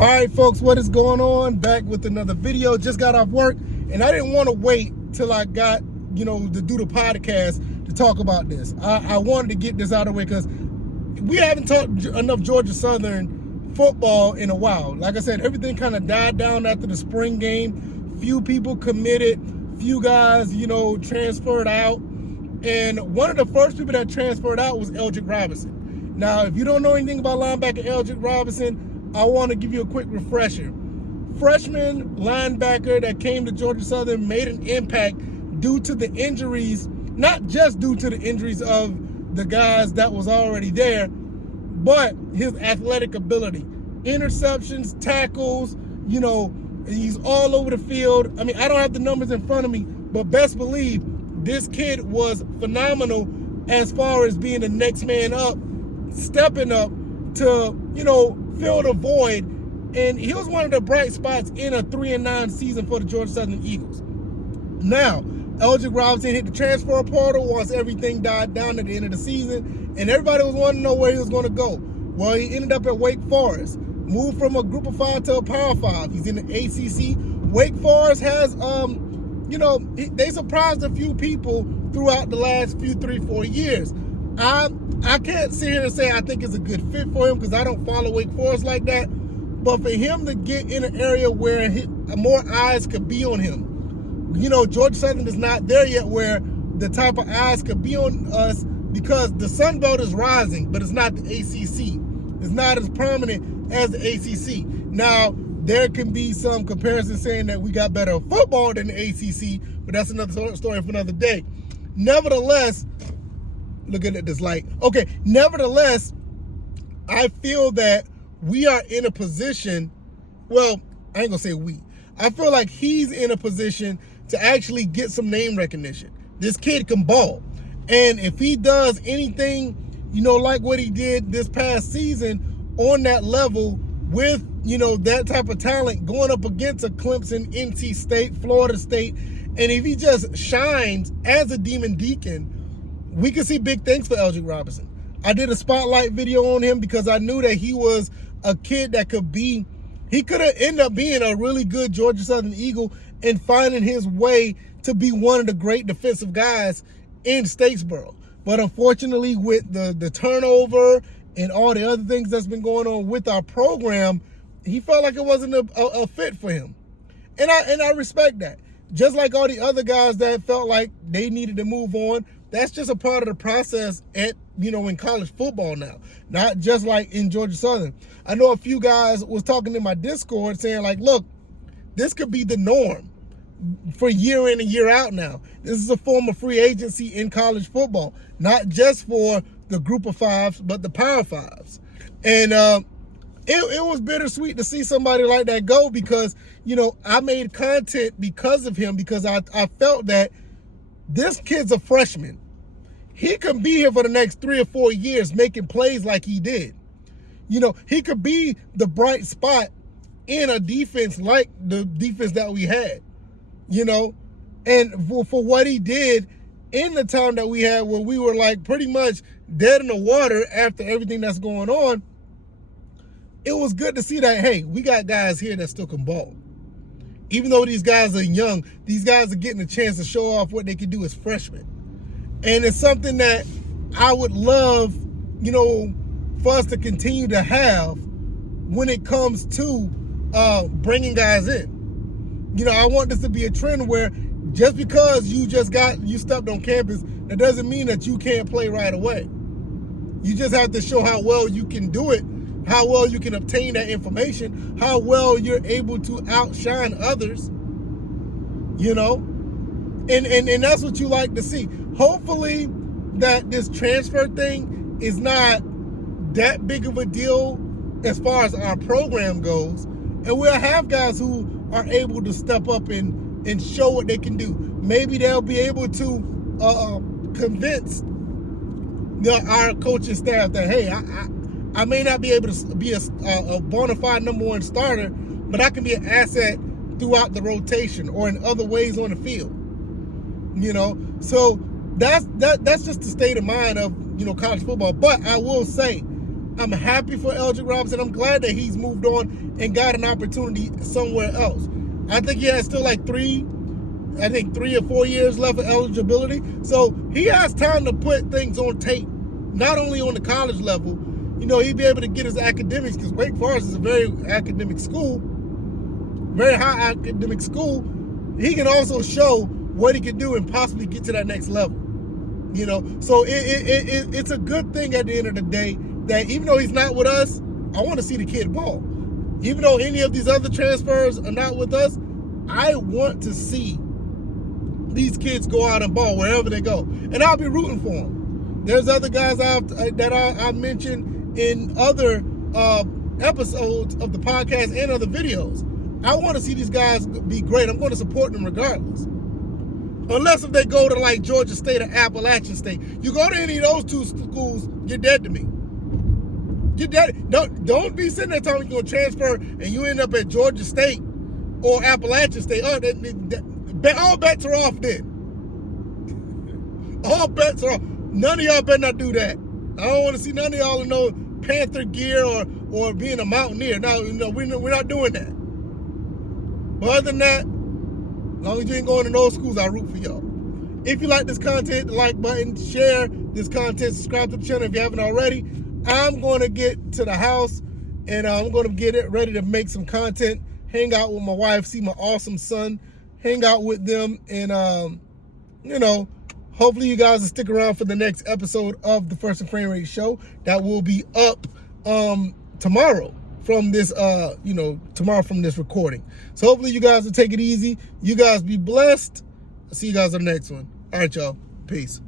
All right, folks, what is going on? Back with another video. Just got off work, and I didn't want to wait till I got, to do the podcast to talk about this. I wanted to get this out of the way because we haven't talked enough Georgia Southern football in a while. Like I said, everything kind of died down after the spring game. Few people committed, few guys, transferred out. And one of the first people that transferred out was Eldrick Robinson. Now, if you don't know anything about linebacker Eldrick Robinson, I want to give you a quick refresher. Freshman linebacker that came to Georgia Southern, made an impact due to the injuries, not just due to the injuries of the guys that was already there, but his athletic ability. Interceptions, tackles, he's all over the field. I mean, I don't have the numbers in front of me, but best believe this kid was phenomenal as far as being the next man up, stepping up to, fill the void. And he was one of the bright spots in a 3-9 season for the Georgia Southern Eagles. Now, Eldrick Robinson hit the transfer portal once everything died down at the end of the season, and everybody was wanting to know where he was going to go. Well, he ended up at Wake Forest, moved from a Group of 5 to a Power 5. He's in the ACC. Wake Forest has, they surprised a few people throughout the last 3-4 years. I can't sit here and say I think it's a good fit for him because I don't follow Wake Forest like that. But for him to get in an area where more eyes could be on him, Georgia Southern is not there yet where the type of eyes could be on us because the Sun Belt is rising, but it's not the ACC. It's not as prominent as the ACC. Now, there can be some comparison saying that we got better football than the ACC, but that's another story for another day. Nevertheless, look at this light. Okay, nevertheless, I feel that we are in a position, well, I ain't gonna say we. I feel like he's in a position to actually get some name recognition. This kid can ball. And if he does anything, like what he did this past season on that level with, that type of talent going up against a Clemson, NC State, Florida State, and if he just shines as a Demon Deacon, we could see big things for Eldrick Robinson. I did a spotlight video on him because I knew that he was a kid that he could have ended up being a really good Georgia Southern Eagle and finding his way to be one of the great defensive guys in Statesboro. But unfortunately, with the turnover and all the other things that's been going on with our program, he felt like it wasn't a fit for him. And I respect that. Just like all the other guys that felt like they needed to move on, that's just a part of the process in college football now, not just like in Georgia Southern. I know a few guys was talking in my Discord saying like, look, this could be the norm for year in and year out now. This is a form of free agency in college football, not just for the Group of 5s, but the Power 5s. And it was bittersweet to see somebody like that go because, I made content because of him because I felt that this kid's a freshman. He could be here for the next 3 or 4 years making plays like he did. He could be the bright spot in a defense like the defense that we had, and for what he did in the time that we had where we were like pretty much dead in the water after everything that's going on, it was good to see that, hey, we got guys here that still can ball. Even though these guys are young, these guys are getting a chance to show off what they can do as freshmen. And it's something that I would love, for us to continue to have when it comes to bringing guys in. I want this to be a trend where just because you stepped on campus, that doesn't mean that you can't play right away. You just have to show how well you can do it, how well you can obtain that information, how well you're able to outshine others, and that's what you like to see. Hopefully that this transfer thing is not that big of a deal as far as our program goes, and we'll have guys who are able to step up and show what they can do. Maybe they'll be able to convince our coaching staff that, hey, I may not be able to be a bona fide number 1 starter, but I can be an asset throughout the rotation or in other ways on the field. So that's just the state of mind of college football. But I will say, I'm happy for Eldrick Robinson. I'm glad that he's moved on and got an opportunity somewhere else. I think he has still like 3 or 4 years left of eligibility. So he has time to put things on tape, not only on the college level. You know, he'd be able to get his academics, because Wake Forest is a very academic school, very high academic school. He can also show what he can do and possibly get to that next level. You know, so it's a good thing at the end of the day that even though he's not with us, I want to see the kid ball. Even though any of these other transfers are not with us, I want to see these kids go out and ball wherever they go, and I'll be rooting for them. There's other guys that I mentioned in other episodes of the podcast and other videos. I want to see these guys be great. I'm going to support them regardless. Unless if they go to like Georgia State or Appalachian State. You go to any of those 2 schools, you're dead to me. You're dead. Don't be sitting there telling me you're going to transfer and you end up at Georgia State or Appalachian State. Oh, all bets are off then. All bets are off. None of y'all better not do that. I don't want to see none of y'all in no Panther gear or being a Mountaineer. No, we're not doing that. But other than that, as long as you ain't going to those schools, I root for y'all. If you like this content, the like button, share this content, subscribe to the channel if you haven't already. I'm going to get to the house and I'm going to get it ready to make some content, hang out with my wife, see my awesome son, hang out with them, and, you know, hopefully you guys will stick around for the next episode of the First and Frame Rate Show that will be up tomorrow. From this, tomorrow from this recording. So hopefully you guys will take it easy. You guys be blessed. I'll see you guys on the next one. All right, y'all. Peace.